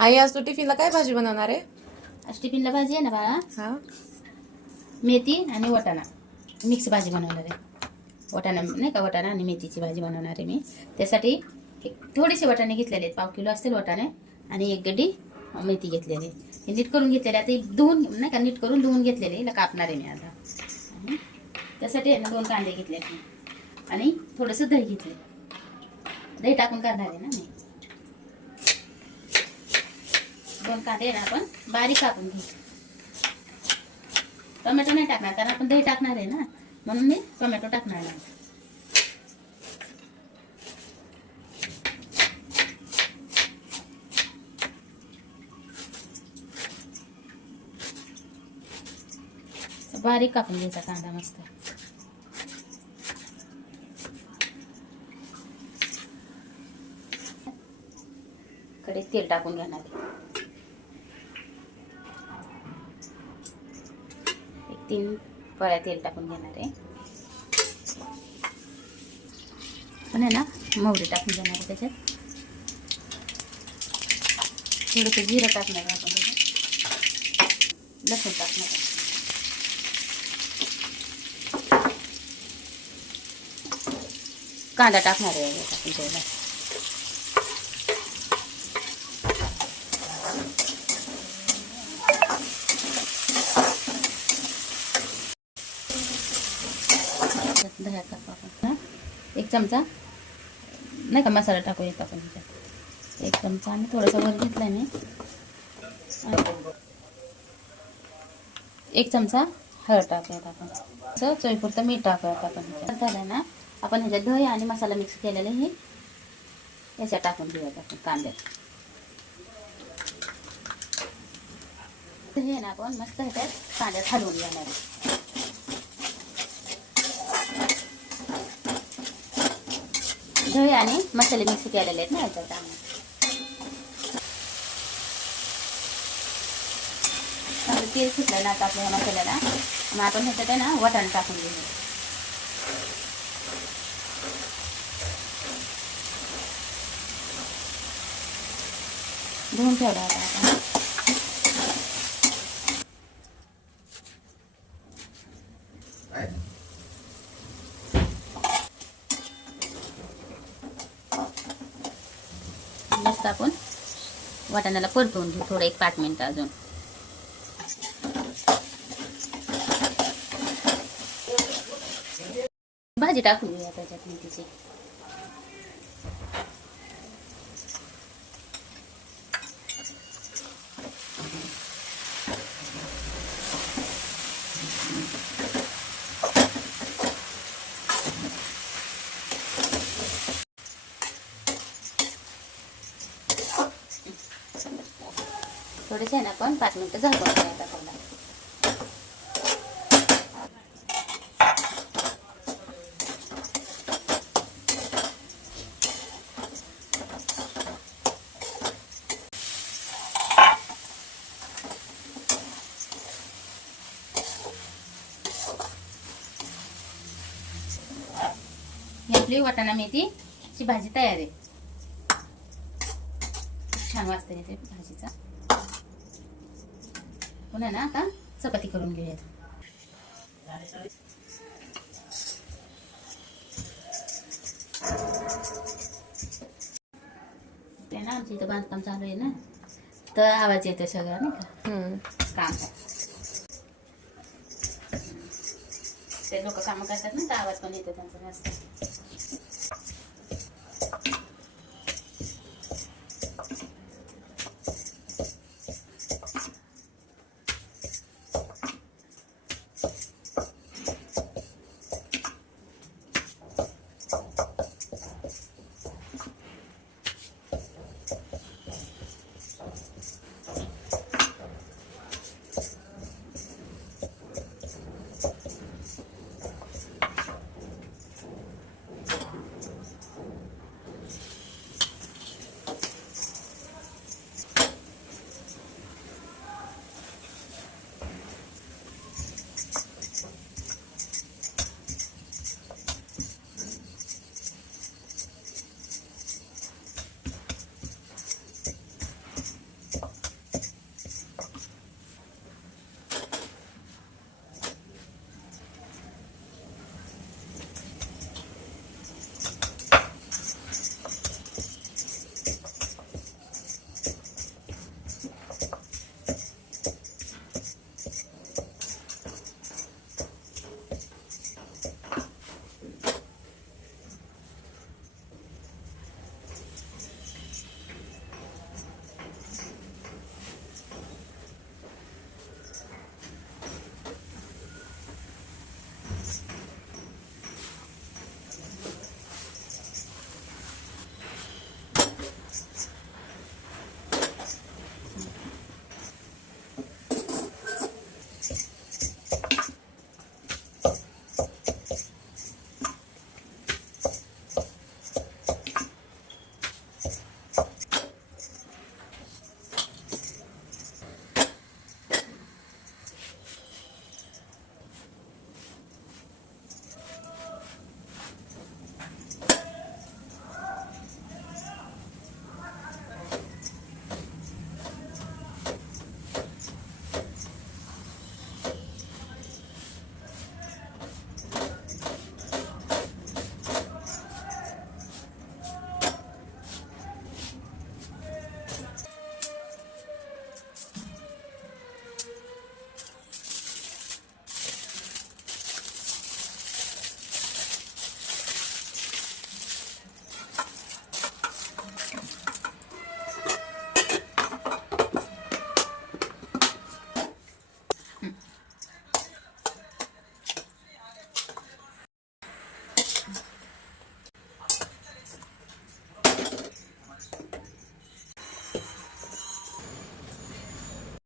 आई आज तू टिफिनला काय भाजी बनवणार आहे? आज टिफिनला भाजी आहे ना बाळा, हा मेथी आणि वाटाणा मिक्स भाजी बनवणार आहे. वाटाणा नाही का, वाटाणा आणि मेथीची भाजी बनवणार आहे मी. त्यासाठी थोडेसे वाटाणे घेतलेले आहेत, 1/2 किलो असतील वाटाणे, आणि 1 गड्डी मेथी घेतलेली आहे. हे नीट करून घेतलेले, आता धुवून नाही का, नीट करून धुवून घेतलेले, हिला कापणार आहे मी आता. आणि त्यासाठी आहे ना 2 कांदे घेतले आणि थोडंसं दही घेतले. दही टाकून करणार आहे ना मी. 2 कांदे ना आपण बारीक कापून घेऊ. टोमॅटो नाही टाकणार कारण आपण दही टाकणार आहे ना, म्हणून मी टोमॅटो टाकणार नाही. बारीक कापून घ्यायचा कांदा मस्त. कडे तेल टाकून घेणार आहे. 3 पळ्या तेल टाकून घेणार आहे. पण आहे ना मोहरी टाकून घेणार आहे. त्याच्यात थोडंसं जिरं टाकणार आहे आपण. त्याच्यात लसूण टाकणार आहे. कांदा टाकणार आहे टाकून घ्यायला. दह्यात टाकू आपण 1 चमचा नाही का मसाला टाकू येतो आपण त्याच्यात. 1 चमचा आणि थोडासा वर घेतलाय मी. 1 चमचा हळद टाकूयात आपण. असं चवीपुरतं मीठ टाकूयात आपण. झालं ना, आपण ह्याच्यात दही आणि मसाला मिक्स केलेले हे याच्यात टाकून घेऊयात आपण कांद्यात. हे ना आपण मस्त ह्याच्यात कांद्यात हलवून घेणार आहे. दही आणि मसाले मिक्स केलेले आहेत ना याच्यात आम्ही. तेल सुटलं ना आता आपल्या मसाल्याला. मग आपण ह्याच्यात आहे ना वाटाणे टाकून घेऊ. धुवून ठेवला आता आपण. मस्त आपण वाटाण्याला परतवून घेऊ थोडं 1-5 मिनिटं अजून. भाजी टाकून घेऊया त्याच्यात मेथीची. थोडेसे आहे ना आपण 5 मिनिटं झाकून ठेवायचं आपल्याला. आपली वाटाणा मेथीची भाजी तयार आहे. छान वाजता येते भाजीचा. पुन्हा ना आता चपाती करून घेऊयात. ते ना आमच्या इथं बांधकाम चालू आहे ना, तर आवाज येतो सगळा नाही का काम. ते लोक काम करतात ना, तर आवाज पण येतो त्यांचा जास्त.